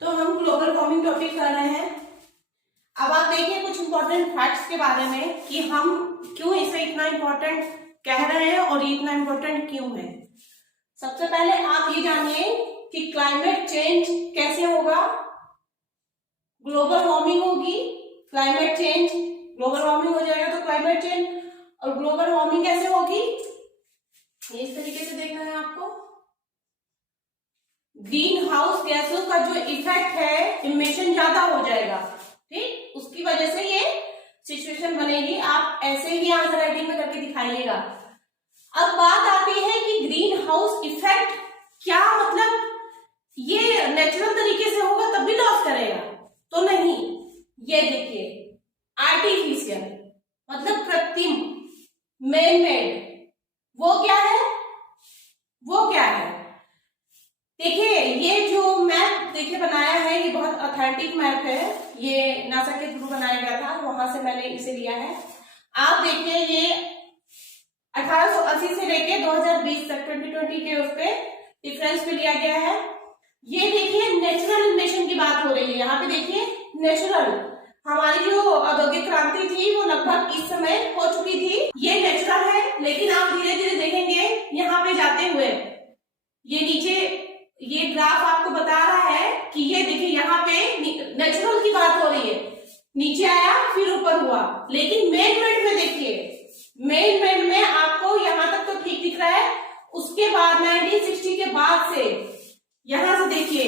तो हम global warming topic कर रहे हैं। अब आप देखिए कुछ इंपॉर्टेंट फैक्ट्स के बारे में कि हम क्यों इसे इतना इंपॉर्टेंट कह रहे हैं और ये इतना इंपॉर्टेंट क्यों है। सबसे पहले आप ये जानिए कि क्लाइमेट चेंज कैसे होगा। ग्लोबल वार्मिंग होगी, क्लाइमेट चेंज, ग्लोबल वार्मिंग हो जाएगा तो क्लाइमेट चेंज। और ग्लोबल वार्मिंग कैसे होगी, ये इस तरीके से देखना है आपको। ग्रीन हाउस गैसों का जो इफेक्ट है, इमिशन ज्यादा हो जाएगा, ठीक, उसकी वजह से ये सिचुएशन बनेगी। आप ऐसे ही आंसर राइटिंग में करके दिखाइएगा। अब बात आती है कि ग्रीन हाउस इफेक्ट क्या, मतलब ये नेचुरल तरीके से होगा तब भी लॉस करेगा तो नहीं। ये देखिए आर्टिफिशियल मतलब कृत्रिम, मैन मेड, वो क्या है, वो क्या है। देखिए ये जो मैप देखिए बनाया है, ये बहुत ऑथेंटिक मैप है, ये नासा के थ्रू बनाया गया था, वहां से मैंने इसे लिया है। आप देखिए ये 1880 से लेके 2020 तक 2020 के उस पे डिफरेंस पे लिया गया है। ये देखिए नेचुरल इमिशन की बात हो रही है, यहाँ पे देखिए नेचुरल, हमारी जो औद्योगिक क्रांति थी वो लगभग इस समय हो चुकी थी, ये नेचुरल है। लेकिन आप धीरे धीरे देखेंगे यहाँ पे जाते हुए, ये नीचे ये ग्राफ आपको बता रहा है कि ये देखिए यहाँ पे नेचुरल की बात हो रही है, नीचे आया फिर ऊपर हुआ। लेकिन मेन मेड में देखिए, मेन मेड में आपको यहाँ तक तो ठीक दिख रहा है, उसके बाद 1960 के बाद से यहां से देखिए,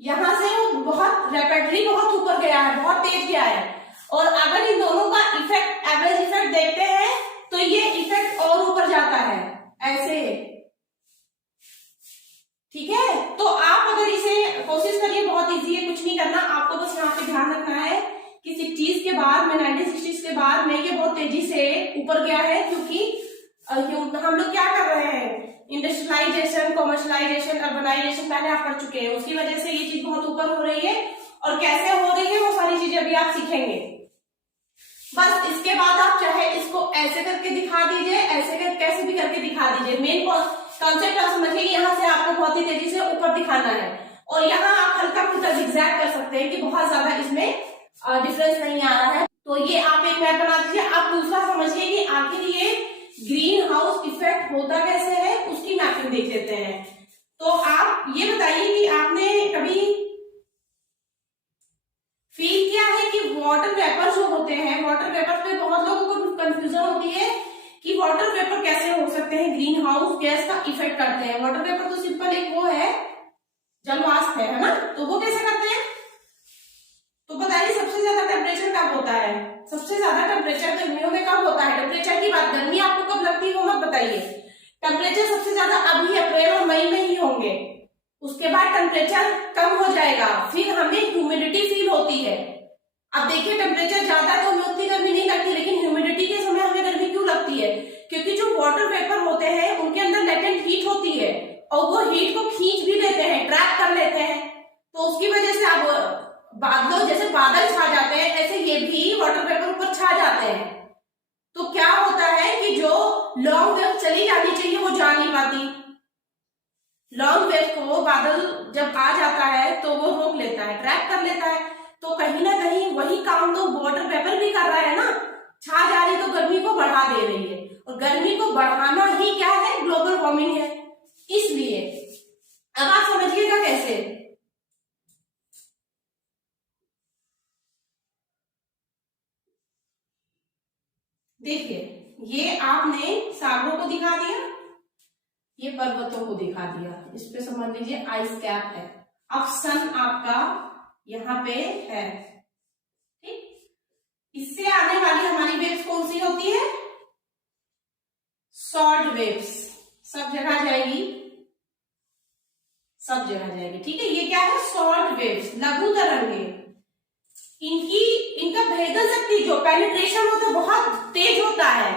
यहां से वो बहुत रैपिडली बहुत ऊपर गया है, बहुत तेज गया है। और अगर इन दोनों का इफेक्ट, एवरेज इफेक्ट देखते हैं तो ये इफेक्ट और ऊपर जाता है ऐसे, ठीक है। तो आप अगर इसे कोशिश करिए, बहुत इजी है, कुछ नहीं करना आपको, बस यहाँ पे ध्यान रखना है कि 60s के बाद में, 1960s के बाद में ये बहुत तेजी से ऊपर गया है, क्योंकि हम लोग क्या कर रहे हैं, इंडस्ट्रियलाइजेशन, कॉमर्शलाइजेशन, अर्बनाइजेशन पहले आप पढ़ चुके हैं, उसकी वजह से ये चीज बहुत ऊपर हो रही है। और कैसे हो रही है वो सारी चीजें अभी आप सीखेंगे। बस इसके बाद आप चाहे इसको ऐसे करके दिखा दीजिए, ऐसे कैसे भी करके दिखा दीजिए, मेन कॉन्सेप्ट आप समझिए। यहाँ से आपको बहुत ही तेजी से ऊपर दिखाना है, और यहाँ आप हल्का फुल्का जिगजैग कर सकते हैं कि बहुत ज्यादा इसमें डिफरेंस नहीं आ रहा है। तो ये आप एक मैप बना दीजिए। आप दूसरा समझिए कि आखिर ये ग्रीन हाउस इफेक्ट होता कैसे है, उसकी मैपिंग देख लेते हैं। तो आप ये बताइए कि आपने कभी फील किया है कि वाटर वेपर जो होते हैं, वाटर वेपर पे बहुत लोगों को कंफ्यूजन होती है कि वाटर वेपर कैसे हो सकते हैं ग्रीन हाउस गैस का इफेक्ट करते हैं। वाटर वेपर तो सिंपल एक वो है, जलवाष्प है ना, तो वो कैसे करते हैं। तो बताइए सबसे ज्यादा टेम्परेचर कब होता है, सबसे ज्यादा टेम्परेचर गर्मियों में कब होता है। टेम्परेचर की बात, गर्मी आपको कब लगती है वो मत बताइए। टेम्परेचर सबसे ज्यादा अभी अप्रैल और मई में ही होंगे, उसके बाद टेम्परेचर कम हो जाएगा, फिर हमें ह्यूमिडिटी फील होती है। अब देखिए टेम्परेचर ज्यादा तो हमें उतनी गर्मी नहीं लगती, लेकिन ह्यूमिडिटी के समय हमें गर्मी क्यों लगती है, क्योंकि जो वाटर वेपर होते हैं उनके अंदर लेटेंट हीट होती है, और वो हीट को खींच भी लेते हैं, ट्रैप कर लेते हैं। तो उसकी वजह से आप बादलों, जैसे बादल छा जाते हैं, ऐसे ये भी वाटर वेपर ऊपर छा जाते हैं। तो क्या होता है कि जो लॉन्ग वेव चली जानी चाहिए वो जा नहीं पाती, लॉन्ग वेव को बादल जब आ जाता है तो वो रोक लेता है, ट्रैप कर लेता है। तो कहीं ना कहीं वही काम तो वाटर वेपर भी कर रहा है ना, छा जा रही तो गर्मी को बढ़ा दे रही है, और गर्मी को बढ़ाना ही क्या है, ग्लोबल वार्मिंग है। इसलिए अब आप समझिएगा कैसे। देखिए ये आपने सागरों को दिखा दिया, ये पर्वतों को दिखा दिया, इस पे समझ लीजिए आइस कैप है। अब सन आपका यहाँ पे है, ठीक। इससे आने वाली हमारी वेव्स कौन सी होती है, शॉर्ट वेव्स, सब जगह जाएगी, सब जगह जाएगी, ठीक है। ये क्या है, शॉर्ट वेव्स, लघु तरंगे। इनका भेदन शक्ति, जो पेनिट्रेशन होता है, बहुत तेज होता है।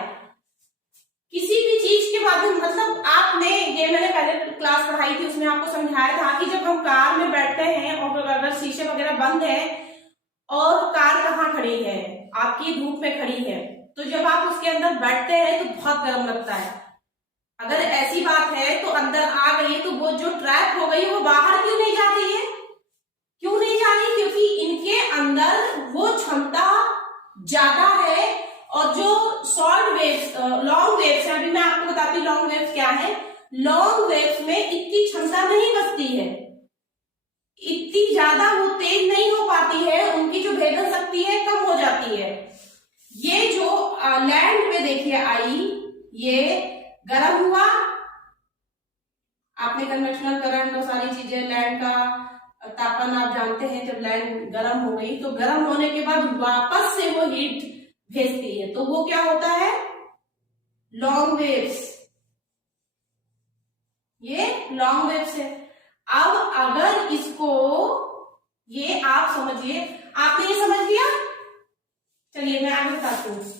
किसी भी चीज के माध्यम, मतलब आपने, ये मैंने पहले क्लास पढ़ाई थी, उसमें आपको समझाया था कि जब हम कार में बैठते हैं और अगर शीशे वगैरह बंद है और कार कहाँ खड़ी है, आपकी धूप में खड़ी है, तो जब आप उसके अंदर बैठते हैं तो बहुत गर्म लगता है। अगर ऐसी बात है तो अंदर आ गई तो वो जो ट्रैप हो गई वो बाहर क्यों नहीं जाती ज्यादा है, और जो शॉर्ट वेव्स, लॉन्ग वेव्स है, अभी मैं आपको बताती हूँ लॉन्ग वेव्स क्या है। लॉन्ग वेव्स में इतनी क्षमता नहीं बचती है, इतनी ज्यादा वो तेज नहीं हो पाती है, उनकी जो भेदन शक्ति है कम हो जाती है। ये जो लैंड पे देखिए आई, ये गर्म हुआ, आपने कन्वेक्शनल करंट और सारी चीजें, लैंड का तापमान आप जानते हैं, जब लैंड गर्म हो गई तो गर्म होने के बाद वापस से वो हीट भेजती है, तो वो क्या होता है, लॉन्ग वेव्स, ये लॉन्ग वेव्स है। अब अगर इसको, ये आप समझिए, आपने ये समझ लिया, चलिए मैं आगे बताती हूँ।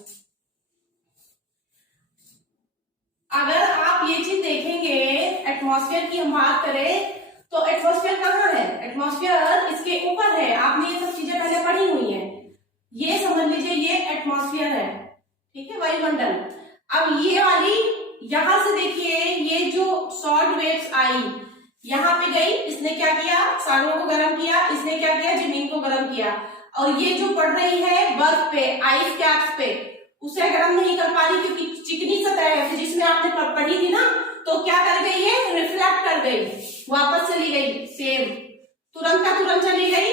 अगर आप ये चीज देखेंगे, एटमॉस्फेयर की हम बात करें तो एटमॉस्फेयर कहाँ है, एटमॉस्फेयर इसके ऊपर है, आपने ये सब चीजें पहले पढ़ी हुई हैं, ये समझ लीजिए ये एटमॉस्फेयर है, ठीक है, वायुमंडल। अब ये वाली यहां से देखिए, ये जो शॉर्ट वेव्स आई यहां पे गई, इसने क्या किया, सागरों को गर्म किया, इसने क्या किया, जमीन को गर्म किया, और ये जो पड़ रही है बर्फ पे, आइस कैप्स पे, उसे गर्म नहीं कर पा रही क्योंकि चिकनी सतह है, जिसमें आपने पढ़ी थी ना, तो क्या कर गई है, रिफ्लेक्ट कर गई, वापस चली गई, सेम तुरंत का तुरंत चली गई।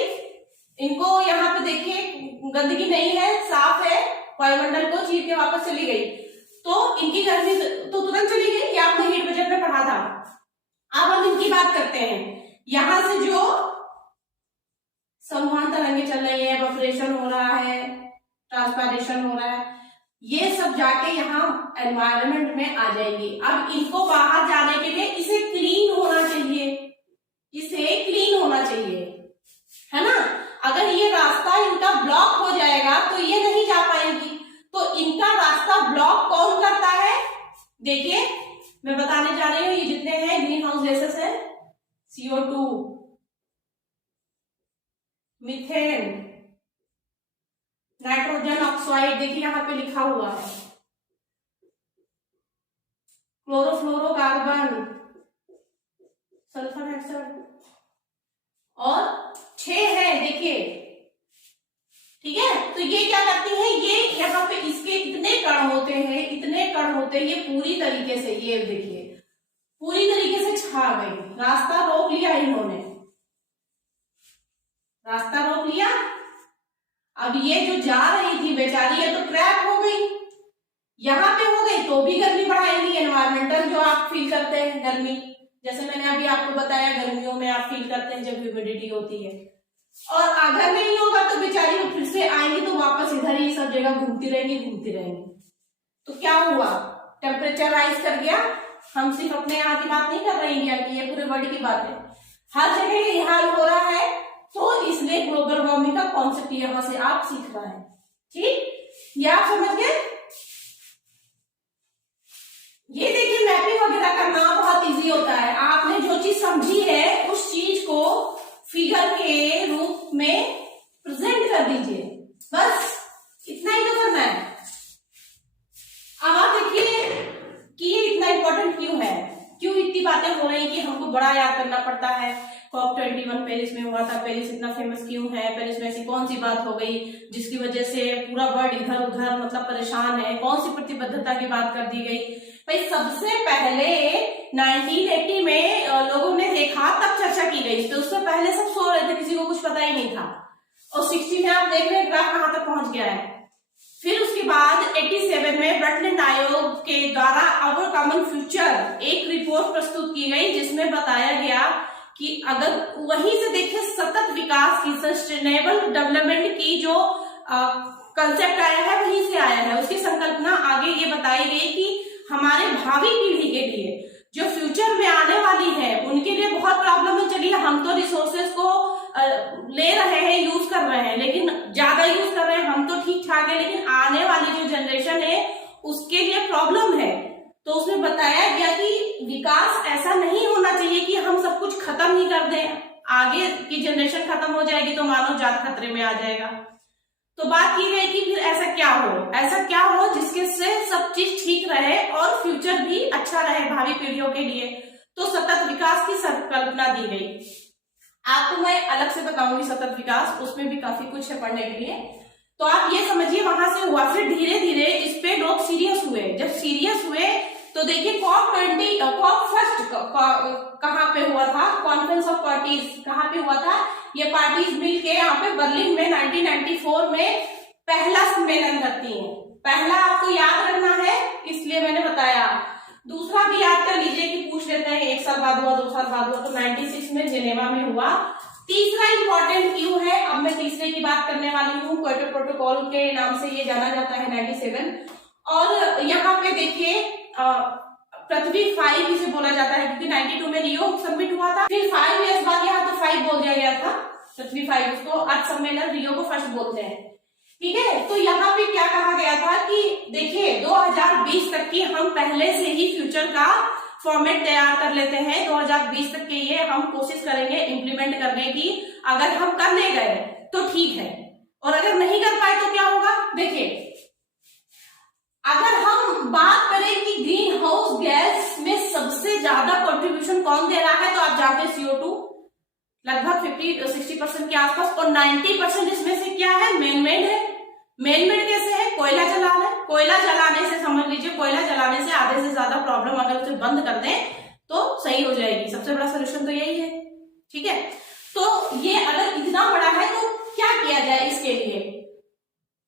इनको यहाँ पे देखिए गंदगी नहीं है, साफ है, वायुमंडल को चीर के वापस चली गई, तो इनकी गर्मी तो तुरंत चली गई, ये आपने हीट बजट में पढ़ा था। अब हम इनकी बात करते हैं, यहां से जो संवहन तरंगे चल रही है, एवापोरेशन हो रहा है, ट्रांसपायरेशन हो रहा है, ये सब जाके यहाँ एनवायरनमेंट में आ जाएंगी। अब इनको बाहर जाने के लिए इसे क्लीन होना चाहिए, इसे क्लीन होना चाहिए, है ना। अगर ये रास्ता इनका ब्लॉक हो जाएगा तो ये नहीं जा पाएंगी, तो इनका रास्ता ब्लॉक कौन करता है, देखिए मैं बताने जा रही हूँ, ये जितने हैं ग्रीन हाउस गैसेस है, CO2, मीथेन, नाइट्रोजन ऑक्साइड, देखिए यहां पे लिखा हुआ है, क्लोरोफ्लोरोकार्बन, सल्फर डाइऑक्साइड, और 6 है देखिए, ठीक है। तो ये क्या करती है, ये यहाँ पे इसके इतने कण होते हैं, इतने कण होते हैं, ये पूरी तरीके से, ये देखिए पूरी तरीके से छा गई, रास्ता रोक लिया इन्होंने, रास्ता रोक लिया। अब ये जो जा रही थी बेचारी, ये तो ट्रैप हो गई, यहां पे हो गई तो भी गर्मी बढ़ाएंगी, एनवायरमेंटल जो आप फील करते हैं गर्मी, जैसे मैंने अभी आपको बताया गर्मियों में आप फील करते हैं जब ह्यूमिडिटी होती है, और अगर नहीं होगा तो बेचारी वो फिर से आएंगी तो वापस इधर ही सब जगह घूमती रहेंगी। तो क्या हुआ, टेम्परेचर राइज कर गया। हम सिर्फ अपने यहाँ की बात नहीं कर रहे हैं, कि ये पूरे वर्ल्ड की बात है, हर जगह ये हाल हो रहा है, तो इसलिए ग्लोबल वार्मिंग का कॉन्सेप्ट यहाँ से आप सीख रहे हैं, ठीक, ये आप समझ गए। ये देखिए मैपिंग वगैरह करना बहुत इजी होता है, आपने जो चीज समझी है उस चीज को फिगर के रूप में प्रेजेंट कर दीजिए, बस इतना ही तो करना है। अब आप देखिए कि ये इतना इंपॉर्टेंट क्यों है, क्यों इतनी बातें हो रही कि हमको बड़ा याद करना पड़ता है। COP21 पेरिस में हुआ था, पेरिस इतना फेमस क्यों है, पेरिस में ऐसी कौन सी बात हो गई जिसकी वजह से पूरा वर्ल्ड इधर उधर मतलब परेशान है, कौन सी प्रतिबद्धता की बात कर दी गई। भाई सबसे पहले 1980 में लोगों ने देखा, तब चर्चा की गई, तो उससे पहले सब सो रहे थे, किसी को कुछ पता ही नहीं था, और 60 में आप देख रहे हैं ग्राफ कहां तक पहुंच गया है। फिर उसके बाद 87 में ब्रटलैंड आयोग के द्वारा आवर कॉमन फ्यूचर एक रिपोर्ट प्रस्तुत की गई, जिसमें बताया गया कि अगर वहीं से देखिए सतत विकास की, सस्टेनेबल डेवलपमेंट की जो कंसेप्ट आया है वहीं से आया है। उसकी संकल्पना आगे ये बताई गई कि हमारे भावी पीढ़ी के लिए, जो फ्यूचर में आने वाली है, उनके लिए बहुत प्रॉब्लम है। चलिए हम तो रिसोर्सेज को ले रहे हैं, यूज कर रहे हैं, लेकिन ज्यादा यूज कर रहे हैं, हम तो ठीक ठाक है, लेकिन आने वाली जो जनरेशन है उसके लिए प्रॉब्लम है। तो उसमें बताया गया कि विकास ऐसा नहीं होना चाहिए कि हम सब कुछ खत्म ही कर दें, आगे की जनरेशन खत्म हो जाएगी तो मानव जात खतरे में आ जाएगा। तो बात की गई कि फिर ऐसा क्या हो जिसके से सब चीज ठीक रहे और फ्यूचर भी अच्छा रहे भावी पीढ़ियों के लिए। तो सतत विकास की संकल्पना दी गई। आपको मैं अलग से बताऊंगी सतत विकास, उसमें भी काफी कुछ है पढ़ने के लिए। तो आप ये समझिए वहां से हुआ, फिर धीरे धीरे इस पे लोग सीरियस हुए। जब सीरियस हुए तो देखिए COP फर्स्ट कहाँ पे हुआ था, कॉन्फ्रेंस ऑफ पार्टीज कहाँ पे हुआ था, ये पार्टीज मिलके यहाँ पे बर्लिन में 1994 में पहला सम्मेलन करती हैं। पहला आपको याद रखना है, इसलिए मैंने बताया। दूसरा भी याद कर लीजिए कि पूछ लेते हैं, 1 साल बाद हुआ, 2 साल बाद हुआ, तो 96 में जेनेवा में हुआ। तीसरा इंपॉर्टेंट क्यों है, अब मैं तीसरे की बात करने वाली हूँ। क्योटो प्रोटोकॉल के नाम से ये जाना जाता है 97। और यहाँ पे देखिए पृथ्वी 5 इसे बोला जाता है, क्योंकि 92 में रियो समिट हुआ था, फिर 5 इयर्स बाद यहाँ तो 5 बोल दिया गया था, पृथ्वी 5, उसको अर्थ सम्मेलन रियो को फर्स्ट बोलते हैं। ठीक है, तो यहाँ पे क्या कहा गया था कि देखिए 2020 तक की हम पहले से ही फ्यूचर का फॉर्मेट तैयार कर लेते हैं। 2020 तक के ये हम कोशिश करेंगे इम्प्लीमेंट करने की। अगर हम कर ले गए तो ठीक है, और अगर नहीं कर पाए तो क्या होगा। देखिए अगर हम बात करें कि ग्रीन हाउस गैस में सबसे ज्यादा कंट्रीब्यूशन कौन दे रहा है, तो आप जानते हैं CO2 लगभग 50-60% के आसपास, और 90% इसमें से क्या है, मैनमेड है। मैनमेड कैसे है, कोयला जलाना। कोयला जलाने से समझ लीजिए, कोयला जलाने से आधे से ज्यादा प्रॉब्लम अगर उसे बंद कर दें तो सही हो जाएगी। सबसे बड़ा सोल्यूशन तो यही है। ठीक है, तो ये अगर इतना बड़ा है तो क्या किया जाए इसके लिए।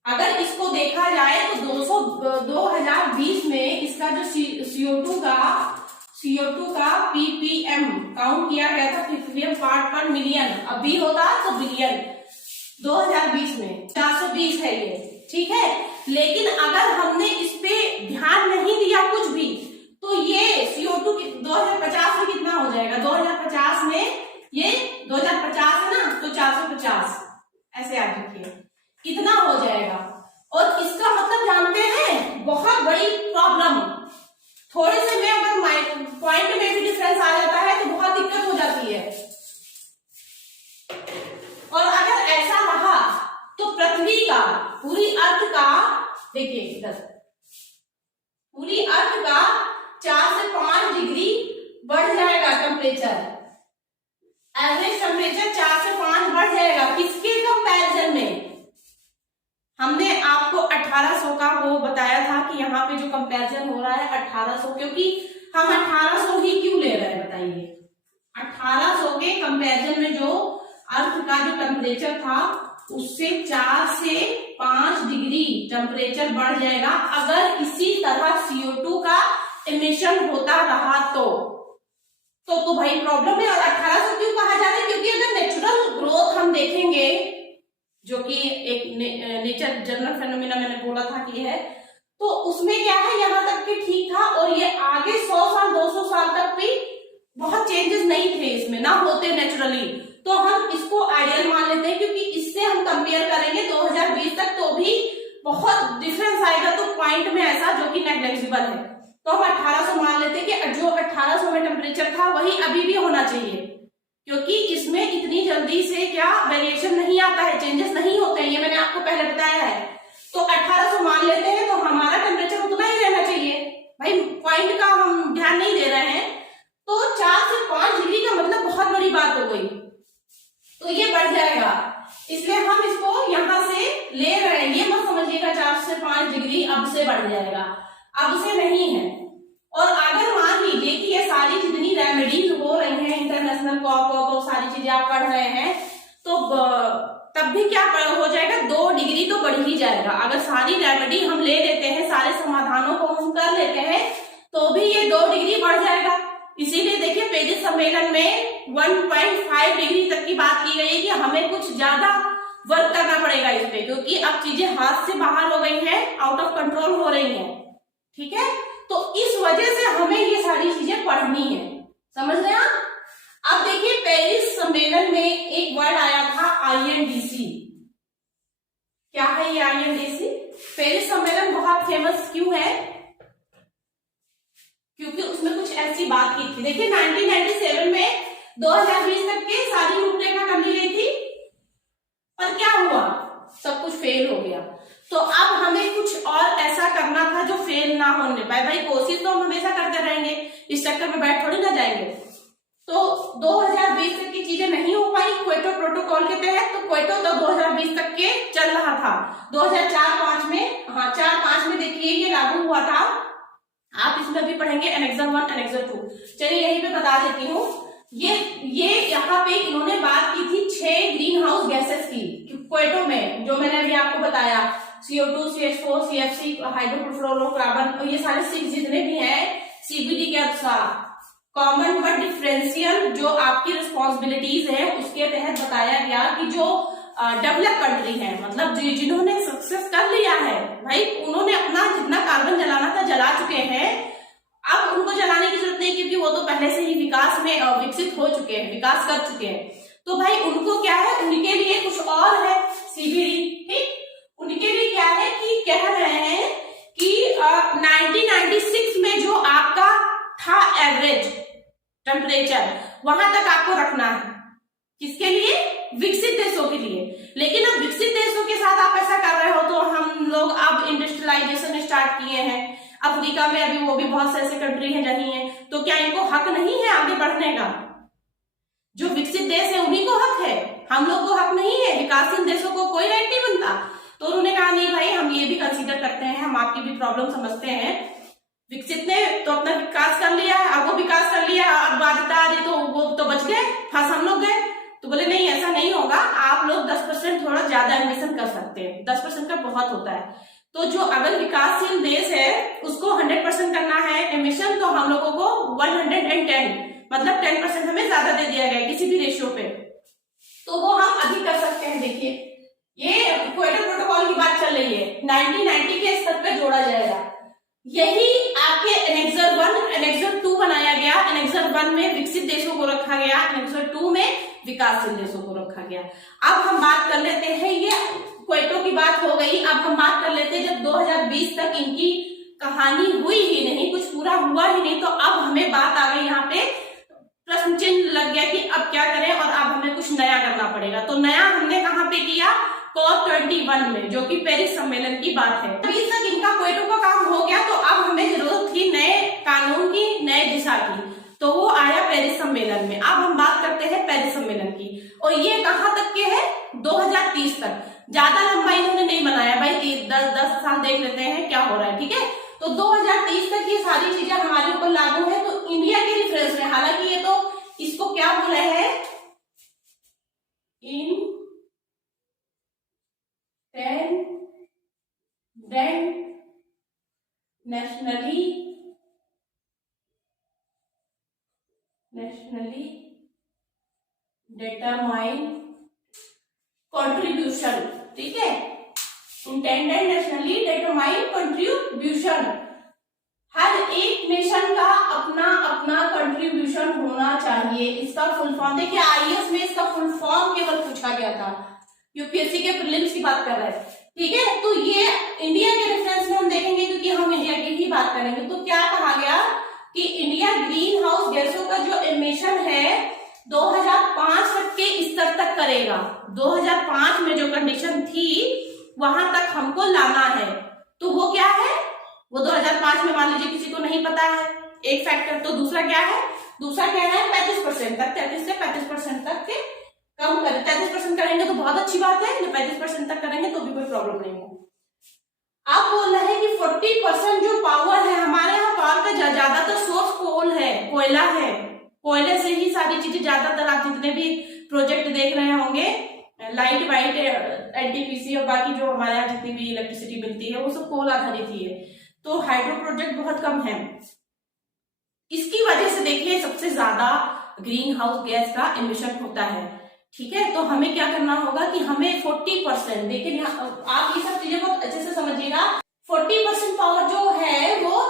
अगर इसको देखा जाए तो 2020 में इसका जो CO2 का ppm काउंट किया गया था, ppm पार्ट पर मिलियन, अभी होता तो बिलियन। 2020 में 420 है ये, ठीक है। लेकिन अगर हमने इस पे ध्यान नहीं दिया कुछ भी, तो ये CO2 2050 में कितना हो जाएगा, 2050 में ये 2050 है ना, तो 450 ऐसे याद रखिए, कितना हो जाएगा। और इसका मतलब जानते हैं, बहुत बड़ी प्रॉब्लम, थोड़े से में अगर पॉइंट में भी डिफरेंस आ जाता है तो बहुत दिक्कत हो जाती है। और अगर ऐसा रहा तो पृथ्वी का, पूरी अर्थ का, देखिए इधर, पूरी अर्थ का 4 से 5 डिग्री बढ़ जाएगा टेम्परेचर। एवरेज टेम्परेचर 4 से 5 बढ़ जाएगा। किसके कंपैरिजन में, हमने आपको 1800 का वो बताया था कि यहाँ पे जो कंपैरिजन हो रहा है 1800, क्योंकि हम 1800 ही क्यों ले रहे हैं बताइए। 1800 के कंपैरिजन में जो अर्थ का जो टेम्परेचर था उससे 4 से 5 डिग्री टेम्परेचर बढ़ जाएगा अगर इसी तरह CO2 का इमिशन होता रहा तो भाई प्रॉब्लम है। और 1800 क्यों कहा जाता है, क्योंकि अगर नेचुरल ग्रोथ हम देखेंगे, जो कि एक नेचर जनरल फेनोमेना मैंने बोला था कि है, तो उसमें क्या है, यहाँ तक कि ठीक था, और ये आगे 100 साल 200 साल तक भी बहुत चेंजेस नहीं थे इसमें, ना होते नेचुरली। तो हम इसको आइडियल मान लेते हैं, क्योंकि इससे हम कंपेयर करेंगे 2020 तक तो भी बहुत डिफरेंस आएगा, तो पॉइंट में ऐसा जो कि नेग्लिजिबल है, तो हम 1800 मान लेते हैं कि जो 1800 में टेम्परेचर था वही अभी भी होना चाहिए, क्योंकि इसमें इतनी जल्दी से क्या वेरिएशन नहीं आता है, चेंजेस नहीं होते हैं, ये मैंने आपको पहले बताया है। तो 1800 मान लेते हैं तो हमारा टेम्परेचर उतना ही रहना चाहिए भाई, पॉइंट का हम ध्यान नहीं दे रहे हैं। तो 4 से 5 डिग्री का मतलब बहुत बड़ी बात हो गई, तो ये बढ़ जाएगा, इसलिए हम इसको यहां से ले रहे हैं। ये मत समझिएगा 4 से 5 डिग्री अब से बढ़ जाएगा, अब से नहीं है। और अगर मान लीजिए कि ये सारी जितनी रेमेडीज हो रही हैं, इंटरनेशनल कॉप सारी चीजें आप पढ़ रहे हैं, तो तब भी क्या हो जाएगा, 2 डिग्री तो बढ़ ही जाएगा। अगर सारी रेमेडी हम ले लेते हैं, सारे समाधानों को हम कर लेते हैं, तो भी ये 2 डिग्री बढ़ जाएगा। इसीलिए देखिए पेरिस सम्मेलन में 1.5 डिग्री तक की बात की गई है कि हमें कुछ ज्यादा वर्क करना पड़ेगा इस पे, क्योंकि अब चीजें हाथ से बाहर हो गई हैं, आउट ऑफ कंट्रोल हो रही हैं। ठीक है, तो इस वजह से हमें ये सारी चीजें पढ़नी है, समझ रहे हैं। अब देखिए पेरिस सम्मेलन में एक वर्ड आया था INDC। क्या है ये INDC? पेरिस सम्मेलन बहुत फेमस क्यों है, क्योंकि उसमें कुछ ऐसी बात की थी। देखिए 1997 में 2020 तक के सारी रूपरेखा कर ली गई थी, पर क्या हुआ, सब कुछ फेल हो गया। तो अब हमें कुछ और ऐसा करना था जो फेल ना होने पाए। भाई कोशिश तो हम हमेशा करते रहेंगे, इस चक्कर में बैठ थोड़ी ना जाएंगे। तो 2020 तक की चीजें नहीं हो पाई क्योटो प्रोटोकॉल के तहत, तो क्योटो तो 2020 तक के चल रहा था 2004-5 में, हाँ 4-5 में देखिए ये लागू हुआ था। आप इसमें भी पढ़ेंगे एनेक्सर 1 एनेक्सर 2। चलिए यहीं पे बता देती हूँ, ये यहाँ पे इन्होंने बात की थी 6 ग्रीन हाउस गैसेस की क्वेटो में, जो मैंने अभी आपको बताया CO2, CH4, CFC, हाइड्रोफ्लोरोकार्बन, और ये सारे 6 जितने भी हैं CBD के अनुसार कॉमन बट डिफरेंशियल जो आपकी रिस्पॉन्सिबिलिटीज है उसके तहत बताया गया कि जो डेवलप कंट्री है, मतलब जिन्होंने सक्सेस कर लिया है भाई, उन्होंने अपना जितना कार्बन जलाना था जला चुके हैं, अब उनको जलाने की जरूरत नहीं क्योंकि वो तो पहले से ही विकास में विकसित हो चुके हैं, विकास कर चुके हैं। तो भाई उनको क्या है, उनके लिए कुछ और है CBD, ठीक। उनके लिए क्या है कि कह रहे हैं कि 1996 में जो आपका था एवरेज टेम्परेचर, वहां तक आपको रखना है। किसके लिए? विकसित देशों के लिए। लेकिन अब विकसित देशों के साथ आप ऐसा कर रहे हो तो हम लोग अब इंडस्ट्रियलाइजेशन स्टार्ट किए हैं, अफ्रीका में अभी वो भी बहुत से ऐसे कंट्री हैं जहीं है, तो क्या इनको हक नहीं है आगे बढ़ने का? जो विकसित देश है उन्हीं को हक है, हम लोग को हक नहीं है, विकासशील देशों को कोई राइट नहीं बनता। तो उन्होंने कहा नहीं भाई, हम ये भी कंसीडर करते हैं, हम आपकी भी प्रॉब्लम समझते हैं। विकसित ने तो अपना विकास कर लिया, अब वो विकास कर लिया, अब बाध्यता आ रही तो वो तो बच गए, फंस हम लोग गए। तो बोले नहीं ऐसा नहीं होगा, आप लोग 10% थोड़ा ज्यादा एमिशन कर सकते हैं, 10% का बहुत होता है। तो जो अगर विकासशील देश है उसको 100% करना है एमिशन, तो हम लोगों को 110 मतलब 10% हमें ज्यादा दे दिया गया किसी भी रेशियो पे, तो वो हम अभी कर सकते हैं। देखिए ये क्योटो प्रोटोकॉल की बात चल रही है, 1990 के स्तर पे जोड़ा जाएगा। यही आपके एनेक्सर 1 एनेक्सर 2 बनाया गया। एनेक्सर 1 में विकसित देशों को रखा गया, एनेक्सर 2 में विकासशील देशों को रखा गया। अब हम बात कर लेते हैं, ये क्वेटो की बात हो गई, अब हम बात कर लेते हैं जब 2020 तक इनकी कहानी हुई ही नहीं, कुछ पूरा हुआ ही नहीं, तो अब हमें बात आ गई, यहाँ पे प्रश्न चिन्ह लग गया कि अब क्या करें और अब हमें कुछ नया करना पड़ेगा। तो नया हमने कहाँ पे किया? COP21 में, जो कि पेरिस सम्मेलन की बात है। अभी तक इनका क्वेटो का काम हो गया, तो अब हमें जरूरत थी नए कानून की, नए दिशा की, तो वो आया पेरिस सम्मेलन में। अब हम बात करते हैं पेरिस सम्मेलन की, और ये कहाँ तक के है? 2030 तक। ज्यादा लंबा इन्होंने नहीं बनाया भाई, 10 साल देख लेते हैं क्या हो रहा है, ठीक है। तो 2030 तक ये सारी चीजें हमारे ऊपर लागू है। तो इंडिया के रेफरेंस में, हालांकि ये तो इसको क्या बोला है, इन नेशनली डिटरमाइंड कंट्रीब्यूशन, ठीक है, इंटेंडेड नेशनली डिटरमाइंड कंट्रीब्यूशन। हर एक नेशन का अपना अपना कंट्रीब्यूशन होना चाहिए। इसका फुल फॉर्म देखिए, IAS में इसका फुल फॉर्म केवल पूछा गया था, यूपीएससी के प्रीलिम्स की बात कर रहे हैं, ठीक है। तो ये इंडिया के रेफरेंस में हम देखेंगे क्योंकि हम इंडिया की ही बात करेंगे। तो क्या कहा गया कि इंडिया ग्रीन हाउस गैसों का जो एमिशन है 2005 तक के स्तर तक करेगा। 2005 में जो कंडीशन थी वहां तक हमको लाना है। तो वो क्या है, वो 2005 में मान लीजिए किसी को नहीं पता है, एक फैक्टर। तो दूसरा क्या है, दूसरा क्या है 35% तक, 33 से 35% तक के कम करें। 33% करेंगे तो बहुत अच्छी बात है, 35% तक करेंगे तो भी कोई प्रॉब्लम नहीं है। आप बोल रहे हैं कि 40% जो पावर है हमारे यहाँ, पावर का ज्यादातर सोर्स कोल है, कोयला है, कोयले से ही सारी चीजें ज्यादातर आप जितने भी प्रोजेक्ट देख रहे होंगे, लाइट वाइट, NTPC और बाकी जो हमारे यहाँ जितनी भी इलेक्ट्रिसिटी मिलती है वो सब कोल आधारित ही है। तो हाइड्रो प्रोजेक्ट बहुत कम है। इसकी वजह से देखिए सबसे ज्यादा ग्रीन हाउस गैस का एमिशन होता है, ठीक है। तो हमें क्या करना होगा कि हमें 40%, देखिए आप ये सब चीजें बहुत अच्छे से समझिएगा। 40% पावर जो है वो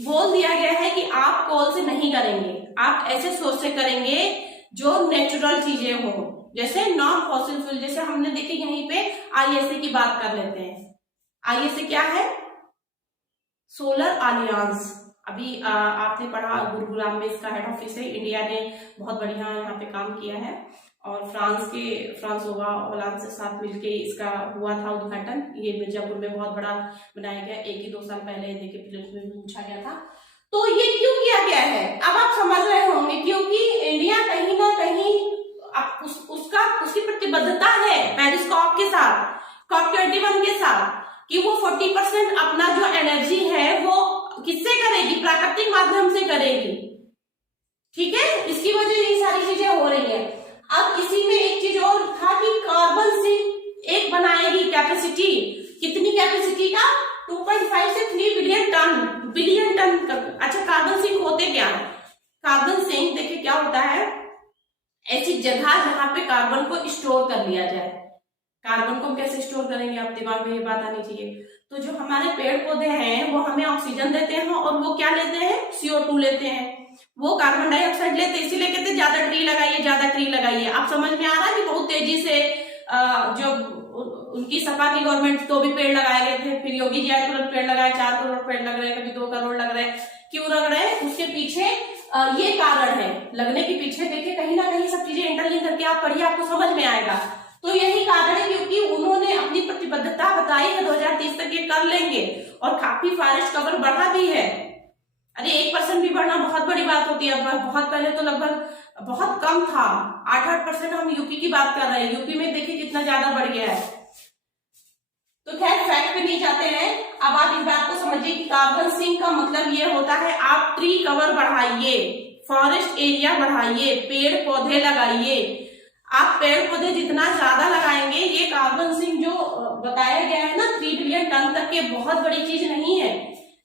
बोल दिया गया है कि आप कोल से नहीं करेंगे, आप ऐसे सोर्स से करेंगे जो नेचुरल चीजें हो, जैसे नॉन फॉसिल फ्यूल। जैसे हमने देखिए यहीं पे ISA की बात कर लेते हैं। ISA क्या है? Solar alliance. अभी आपने पढ़ा, गुरुग्राम में इसका हेड ऑफिस है। इंडिया ने बहुत बढ़िया यहाँ पे काम किया है, और फ्रांस होलांद से साथ मिलके इसका हुआ था उद्घाटन। ये मिर्जापुर में बहुत बड़ा बनाया गया, 1-2 साल पहले देखिए प्रीलिम्स में पूछा गया था। तो ये क्यों किया गया है अब आप समझ रहे होंगे, क्योंकि इंडिया कहीं ना कहीं उसकी प्रतिबद्धता है पेरिस कॉप के साथ। COP21 के साथ कि वो 40% अपना जो एनर्जी है वो किससे करेगी, प्राकृतिक माध्यम से करेगी। ठीक है, इसकी वजह से ये सारी चीजें हो रही है। अब इसी में एक चीज और था कि कार्बन सिंक एक बनाएगी कैपेसिटी, कितनी कैपेसिटी का, 2.5 से 3 बिलियन टन का। अच्छा, कार्बन सिंक होते क्या है? कार्बन सिंक देखिए क्या होता है, ऐसी जगह जहां पे कार्बन को स्टोर कर लिया जाए। कार्बन को हम कैसे स्टोर करेंगे, आप दिमाग में ये बात आनी चाहिए। तो जो हमारे पेड़ पौधे हैं वो हमें ऑक्सीजन देते हैं और वो क्या लेते हैं, CO2 लेते हैं, वो कार्बन डाइऑक्साइड लेते हैं। इसीलिए कहते हैं ज्यादा ट्री लगाइए, ज्यादा ट्री लगाइए। आप समझ में आ रहा है कि बहुत तेजी से जो उनकी सपा की गवर्नमेंट तो भी पेड़ लगाए गए थे, फिर योगी जी आए तुरंत पेड़ लगाए, 4 करोड़ पेड़ लग रहे हैं, कभी 2 करोड़ लग रहे हैं। क्यों लग रहे हैं, उसके पीछे ये कारण है लगने के पीछे। देखिए कहीं ना कहीं सब चीजें इंटरलिंक करके आप पढ़िए, आपको समझ में आएगा। तो यही कारण है क्योंकि उन्होंने अपनी प्रतिबद्धता बताई है 2030 तक ये कर लेंगे, और काफी फॉरेस्ट कवर बढ़ा भी है। अरे 1% भी बढ़ना बहुत बड़ी बात होती है। बहुत पहले तो लगभग बहुत कम था, 8-8%। हम यूपी की बात कर रहे हैं, यूपी में देखिए कितना ज्यादा बढ़ गया है। तो खैर फैक्ट पे नहीं जाते हैं। अब आप इस बात को समझिए कि कार्बन सिंक का मतलब ये होता है आप ट्री कवर बढ़ाइए, फॉरेस्ट एरिया बढ़ाइए, पेड़ पौधे लगाइए। आप पेड़ पौधे जितना ज्यादा लगाएंगे, ये कार्बन सिंक जो बताया गया है ना 3 बिलियन टन तक, के बहुत बड़ी चीज नहीं है।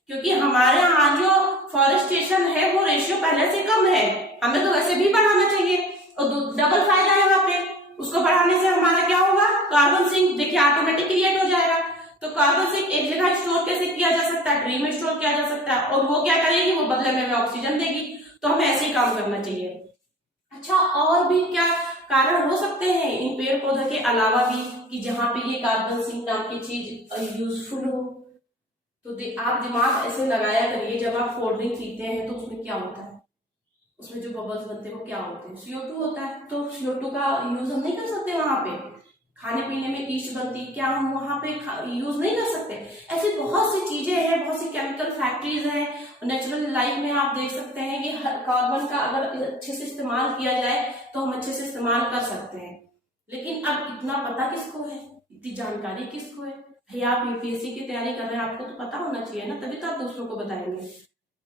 क्योंकि हमारे यहाँ जो फॉरेस्टेशन है वो रेशियो पहले से कम है, हमें तो वैसे भी बढ़ाना चाहिए। और डबल फायदा है वहां पे, उसको बढ़ाने से हमारा क्या होगा, कार्बन सिंक देखिए ऑटोमेटिक क्रिएट हो जाएगा। तो कार्बन सिंक एक जगह स्टोर कैसे किया जा सकता है, ट्री में स्टोर किया जा सकता है, और वो क्या करेगी, वो बदले में हमें ऑक्सीजन देगी। तो हमें ऐसे ही काम करना चाहिए। अच्छा, और भी क्या कारण हो सकते हैं इन पेड़ पौधों के अलावा भी कि जहां पे ये कार्बन सिंक नाम की चीज यूजफुल हो? तो आप दिमाग ऐसे लगाया करिए, जब आप कोल्ड ड्रिंक पीते हैं तो उसमें क्या होता है, उसमें जो बबल्स बनते हैं वो क्या होते हैं, CO2 होता है। तो CO2 का यूज हम नहीं कर सकते वहां पे। खाने पीने में ईस्ट बनती है, क्या हम वहां पे यूज नहीं कर सकते? ऐसी बहुत सी चीजें हैं, बहुत सी केमिकल फैक्ट्रीज हैं। नेचुरल लाइफ में आप देख सकते हैं कि कार्बन का अगर अच्छे से इस्तेमाल किया जाए तो हम अच्छे से इस्तेमाल कर सकते हैं। लेकिन अब इतना पता किसको है, इतनी जानकारी किसको है? भैया आप UPSC की तैयारी कर रहे हैं, आपको तो पता होना चाहिए ना, तभी तो आप दूसरों को बताएंगे।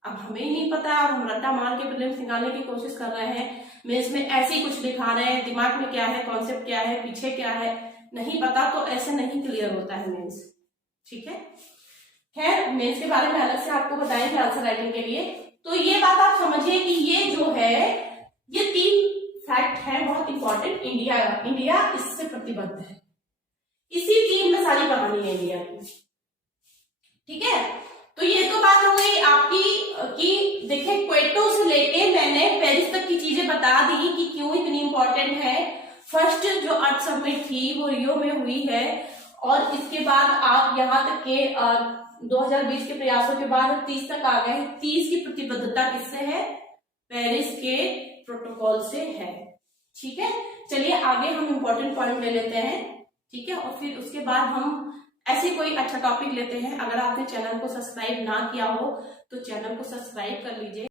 अब हमें ही नहीं पता और हम रट्टा मार के प्रीलिम्स निकालने की कोशिश कर रहे हैं, मेंस में ऐसे ही कुछ दिखा रहे हैं, दिमाग में क्या है, कॉन्सेप्ट क्या है, पीछे क्या है नहीं पता, तो ऐसे नहीं क्लियर होता है मेंस। ठीक है, खैर मेंस के बारे में अलग से आपको बताएंगे आंसर राइटिंग के लिए। तो ये बात आप समझिए कि ये जो है, ये 3 फैक्ट है बहुत इंपॉर्टेंट। इंडिया इससे प्रतिबद्ध है, इसी 3 में सारी कहानी है इंडिया की। ठीक है, तो ये तो बात हो गई आपकी कि देखिए क्वेटो से लेके मैंने पेरिस तक की चीजें बता दी कि क्यों इतनी इंपॉर्टेंट है। फर्स्ट जो अर्थ समिट थी वो रियो में हुई है, और इसके बाद आप यहाँ तक के 2020 के प्रयासों के बाद 30 तक आ गए। 30 की प्रतिबद्धता किससे है, पेरिस के प्रोटोकॉल से है। ठीक है, चलिए आगे हम इंपॉर्टेंट पॉइंट ले लेते हैं। ठीक है, और फिर उसके बाद हम ऐसे कोई अच्छा टॉपिक लेते हैं। अगर आपने चैनल को सब्सक्राइब ना किया हो तो चैनल को सब्सक्राइब कर लीजिए।